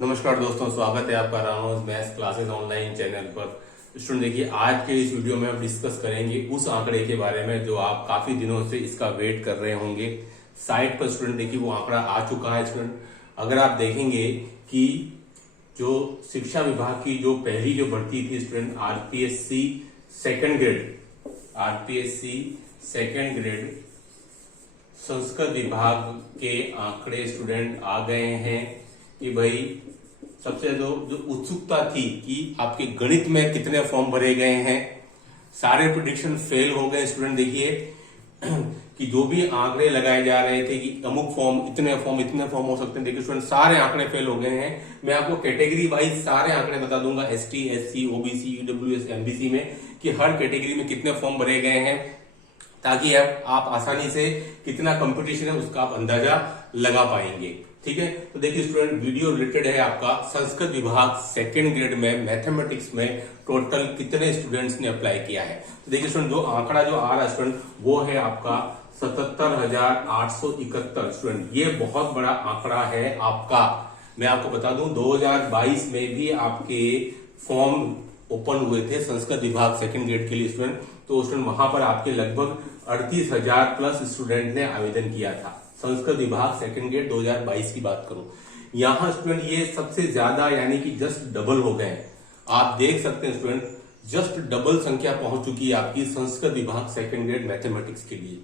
नमस्कार दोस्तों, स्वागत है आपका Ramos maths classes online channel पर। स्टूडेंट देखिए, आज के इस वीडियो में हम डिस्कस करेंगे उस आंकड़े के बारे में जो आप काफी दिनों से इसका वेट कर रहे होंगे। साइट पर स्टूडेंट देखिए वो आंकड़ा आ चुका है। स्टूडेंट अगर आप देखेंगे कि जो शिक्षा विभाग की जो पहली जो भर्ती थी student RPSC second grade Sanskrit विभाग के आंकड़े स्टूडेंट आ गए हैं कि भाई सबसे जो उत्सुकता थी कि आपके गणित में कितने फॉर्म भरे गए हैं, सारे प्रिडिक्शन फेल हो गए। स्टूडेंट देखिए कि जो भी आंकड़े लगाए जा रहे थे कि अमुक फॉर्म इतने फॉर्म हो सकते हैं, देखिए स्टूडेंट सारे आंकड़े फेल हो गए हैं। मैं आपको कैटेगरी वाइज सारे आंकड़े बता दूंगा, ST, SC, OBC, EWS, MBC में कि हर कैटेगरी में कितने फॉर्म भरे गए हैं, ताकि आप आसानी से कितना कंपटीशन है उसका आप अंदाजा लगा पाएंगे। ठीक है, तो देखिए स्टूडेंट वीडियो रिलेटेड है आपका संस्कृत विभाग सेकेंड ग्रेड में मैथमेटिक्स में टोटल कितने स्टूडेंट्स ने अप्लाई किया है। तो देखिए स्टूडेंट जो आंकड़ा जो आ रहा है स्टूडेंट वो है आपका 77,871 स्टूडेंट। ये बहुत बड़ा आंकड़ा है आपका। मैं आपको बता दूं 2022 में भी आपके फॉर्म ओपन हुए थे संस्कृत विभाग सेकेंड ग्रेड के लिए स्टूडेंट, तो स्टूडेंट वहां पर आपके लगभग 38,000 प्लस स्टूडेंट ने आवेदन किया था। संस्कृत विभाग सेकेंड ग्रेड 2022 की बात करूं, यहां स्टूडेंट ये सबसे ज्यादा यानी कि जस्ट डबल हो गए। आप देख सकते हैं स्टूडेंट जस्ट डबल संख्या पहुंच चुकी है आपकी संस्कृत विभाग सेकेंड ग्रेड मैथमेटिक्स के लिए।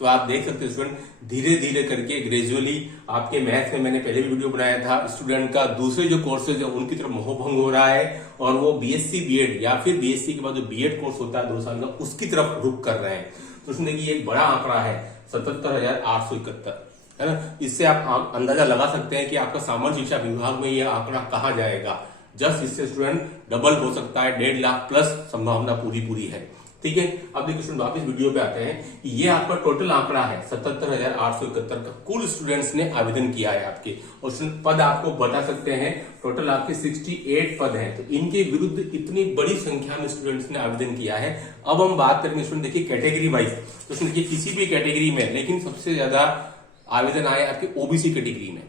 तो आप देख सकते हैं स्टूडेंट धीरे धीरे करके ग्रेजुअली आपके मैथ्स में मैंने पहले भी वीडियो बनाया था, स्टूडेंट का दूसरे जो कोर्सेज है उनकी तरफ मोहभंग हो रहा है और वो बीएससी बीएड या फिर बीएससी के बाद जो बीएड कोर्स होता है 2 साल का उसकी तरफ रुख कर रहे हैं। तो उसमें देखिए एक बड़ा आंकड़ा है 77,871, है ना। इससे आप अंदाजा लगा सकते हैं कि आपका सामान्य शिक्षा विभाग में यह आंकड़ा कहां जाएगा। जस्ट इससे स्टूडेंट डबल हो सकता है, 1.5 लाख प्लस संभावना पूरी है। ठीक है, अब देखिए स्टूडेंट वापस वीडियो पे आते हैं। ये आपका टोटल आंकड़ा है 77,871 का, कुल स्टूडेंट्स ने आवेदन किया है आपके, और स्टूडेंट पद आपको बता सकते हैं टोटल आपके 68 पद हैं। तो इनके विरुद्ध इतनी बड़ी संख्या में स्टूडेंट्स ने आवेदन किया है। अब हम बात करेंगे स्टूडेंट देखिए कैटेगरी वाइज, तो देखिए किसी भी कैटेगरी में, लेकिन सबसे ज्यादा आवेदन आए आपके ओबीसी कैटेगरी में,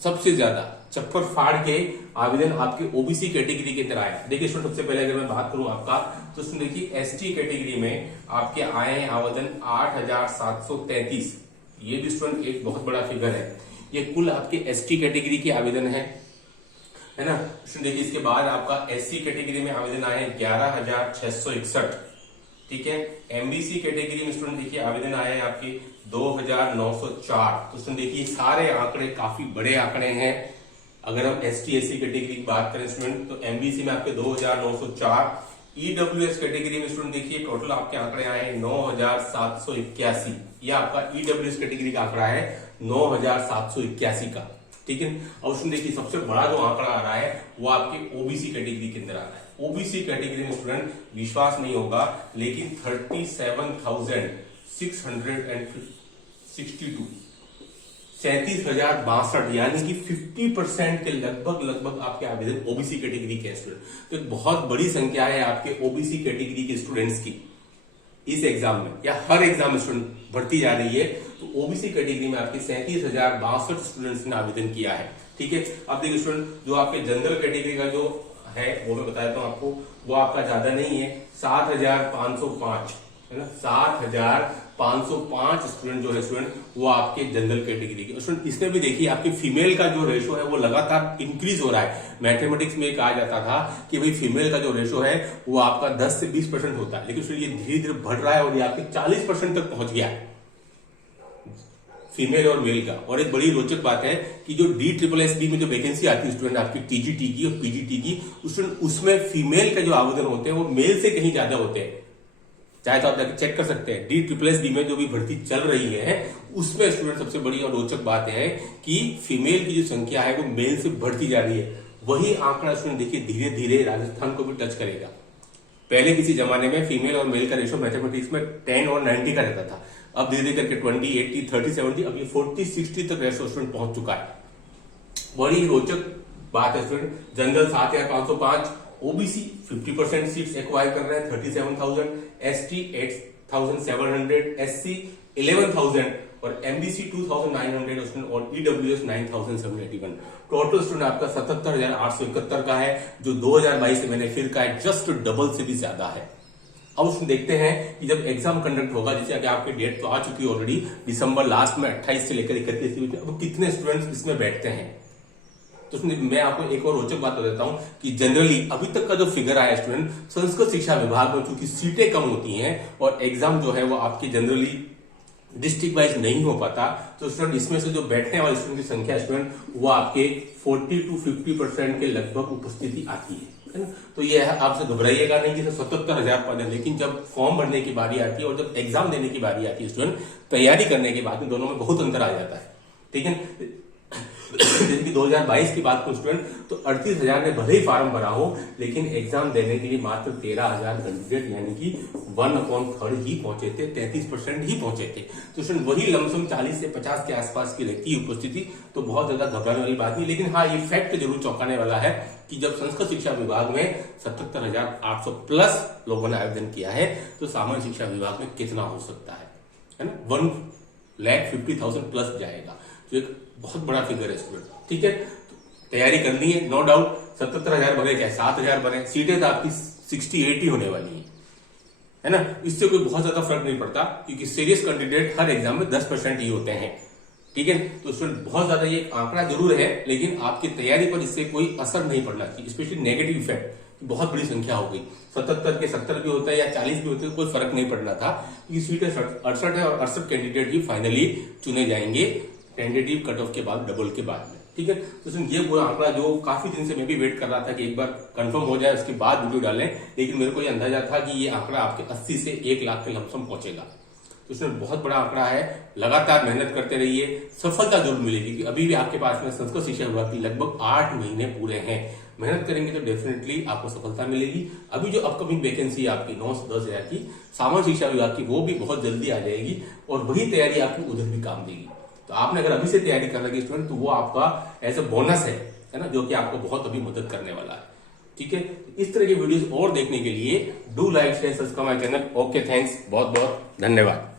सबसे ज्यादा चक्कर फाड़ के आवेदन आपके ओबीसी कैटेगरी के अंदर आया। देखिए स्टूडेंट सबसे पहले अगर मैं बात करूं आपका, तो देखिए एसटी कैटेगरी में आपके आए हैं आवेदन 8,733। ये भी स्टूडेंट एक बहुत बड़ा फिगर है। ये कुल आपके एसटी कैटेगरी के आवेदन है ना स्टूडेंट। देखिए इसके बाद आपका एससी कैटेगरी में आवेदन आए हैं 11,661। ठीक है, एमबीसी कैटेगरी में स्टूडेंट देखिए आवेदन आए हैं आपके 2,904। तो स्टूडेंट देखिए सारे आंकड़े काफी बड़े आंकड़े हैं। अगर हम एसटी एससी कैटेगरी की बात करें स्टूडेंट, तो एमबीसी में आपके 2,904, ईडब्ल्यूएस कैटेगरी में स्टूडेंट देखिए टोटल आपके आंकड़े आए हैं 9,781। ये आपका ईडब्ल्यूएस कैटेगरी का आंकड़ा है 9,781 का। ठीक है, और उसमें देखिए सबसे बड़ा जो आंकड़ा आ रहा है वो आपके ओबीसी कैटेगरी के अंदर आ रहा है। ओबीसी कैटेगरी में स्टूडेंट विश्वास नहीं होगा लेकिन 37,662 37,062 यानी कि 50% के लगभग आपके आवेदन ओबीसी कैटेगरी के स्टूडेंट। तो एक बहुत बड़ी संख्या है आपके ओबीसी कैटेगरी के स्टूडेंट्स की इस एग्जाम में, या हर एग्जाम में स्टूडेंट भर्ती जा रही है। तो ओबीसी कैटेगरी में आपके 37,062 स्टूडेंट्स ने आवेदन किया है। ठीक है, अब देखिए स्टूडेंट जो आपके जनरल कैटेगरी का जो है वो मैं बता देता हूं आपको, वो आपका ज्यादा नहीं है, 7,505 है ना। 7,505 स्टूडेंट जो है स्टूडेंट वो आपके जनरल कैटेगरी के स्टूडेंट। इसमें भी देखिए आपके फीमेल का जो रेशो है वो लगातार इंक्रीज हो रहा है। मैथमेटिक्स में कहा जाता था कि भाई फीमेल का जो रेशो है वो आपका 10 से 20% होता है, लेकिन ये धीरे धीरे बढ़ रहा है और ये आपके 40% तक पहुंच गया है फीमेल और मेल का। और एक बड़ी रोचक बात है कि जो DSSB में जो वैकेंसी आती है स्टूडेंट आपकी टीजीटी की और पीजीटी की, स्टूडेंट उसमें फीमेल के जो आवेदन होते हैं वो मेल से कहीं ज्यादा होते हैं। चाहे तो आप जाकर चेक कर सकते हैं DSSB में जो भी भर्ती चल रही है उसमें स्टूडेंट सबसे बड़ी और रोचक बात है कि फीमेल की जो संख्या है वो मेल से बढ़ती जा रही है। वही आंकड़ा स्टूडेंट देखिए धीरे धीरे राजस्थान को भी टच करेगा। पहले किसी जमाने में फीमेल और मेल का रेशो मैथमेटिक्स में 10 और 90 का रहता था, अब धीरे धीरे करके 20, 80, 30, 70, अब ये 40, 60 तक रेशो स्टूडेंट पहुंच चुका है। बड़ी रोचक बात है student. General 7,505, OBC 50% seats acquire कर रहे हैं 37,000, एसटी 8,700, एससी 11,000 और एमबीसी 2900 स्टूडेंट और ईडब्ल्यूएस 9781। टोटल स्टूडेंट आपका 77,871 का है, जो 2022 से मैंने फिर का है, जस्ट डबल से भी ज्यादा है। अब उसमें देखते हैं कि जब एग्जाम कंडक्ट होगा, जैसे कि आपकी डेट तो आ चुकी है ऑलरेडी, दिसंबर लास्ट में 28 से लेकर 31 तक, अब कितने स्टूडेंट्स इसमें बैठते हैं। तो मैं आपको एक और रोचक बात बता देता हूं कि जनरली अभी तक का जो फिगर आया स्टूडेंट, संस्कृत शिक्षा विभाग में चूंकि सीटें कम होती हैं और एग्जाम जो है वो आपकी जनरली डिस्ट्रिक्ट वाइज नहीं हो पाता, तो स्टूडेंट इसमें से जो बैठने वाले स्टूडेंट की संख्या स्टूडेंट वो आपके 40 to 50% के लगभग उपस्थिति आती है ना। तो ये आपसे घबराइएगा नहीं कि 77,000 पद है, लेकिन जब फॉर्म भरने की बारी आती है और जब एग्जाम देने की बारी आती है स्टूडेंट, तैयारी करने के बाद में दोनों में बहुत अंतर आ जाता है। ठीक है, जैसे कि 2022 की बात करूं स्टूडेंट, तो 38,000 ने भले ही फार्म भरा हो, लेकिन एग्जाम देने के लिए मात्र 13,000 कैंडिडेट यानी कि 1/3 ही पहुंचे थे, 33% ही पहुंचे थे। तो स्टूडेंट वही लमसम 40 से 50 के आसपास की रहती है उपस्थिति, तो बहुत ज्यादा घबराने वाली बात नहीं। लेकिन हाँ, ये फैक्ट जरूर चौंकाने वाला है कि जब संस्कृत शिक्षा विभाग में 77,800 प्लस लोगों ने आवेदन किया है, तो सामान्य शिक्षा विभाग में कितना हो सकता है ना, 1,50,000 प्लस जाएगा, तो एक बहुत बड़ा फिगर है स्टूडेंट। ठीक है, तो तैयारी करनी है, नो डाउट। 77,000 भरे क्या 7,000 भरे, सीटें तो आपकी 60-80 होने वाली है ना, इससे कोई बहुत ज्यादा फर्क नहीं पड़ता, क्योंकि सीरियस कैंडिडेट हर एग्जाम में 10% ही होते हैं। ठीक है, तो स्टूडेंट बहुत ज्यादा ये आंकड़ा जरूर है, लेकिन आपकी तैयारी पर इससे कोई असर नहीं पड़ना चाहिए, स्पेशली नेगेटिव इफेक्ट। बहुत बड़ी संख्या हो गई, 77 के 70 भी होता है या 40 भी होते हैं, कोई फर्क नहीं पड़ना था, क्योंकि सीटें 68 है और 68 कैंडिडेट ही फाइनली चुने जाएंगे टेंटेटिव कट ऑफ के बाद, डबल के बाद में। ठीक है, तो ये पूरा आंकड़ा जो काफी दिन से मैं भी वेट कर रहा था कि एक बार कंफर्म हो जाए उसके बाद वीडियो डालें, लेकिन मेरे को ये अंदाजा था कि ये आंकड़ा आपके 80 से 1 लाख के लमसम पहुंचेगा। तो इसमें बहुत बड़ा आंकड़ा है, लगातार मेहनत करते रहिए, सफलता जरूर मिलेगी। कि अभी भी आपके पास में संस्कृत शिक्षा विभाग की लगभग 8 महीने पूरे हैं, मेहनत करेंगे तो डेफिनेटली आपको सफलता मिलेगी। अभी जो अपकमिंग वैकेंसी है आपकी 9 से 10 हजार की सामान्य शिक्षा विभाग की, वो भी बहुत जल्दी आ जाएगी और वही तैयारी आपकी उधर भी काम देगी। तो आपने अगर अभी से तैयारी कर रखी स्टूडेंट, तो वो आपका एज ए बोनस है ना, जो कि आपको बहुत अभी मदद करने वाला है। ठीक है, इस तरह के वीडियोस और देखने के लिए do like share subscribe my channel. Okay, thanks, बहुत बहुत धन्यवाद।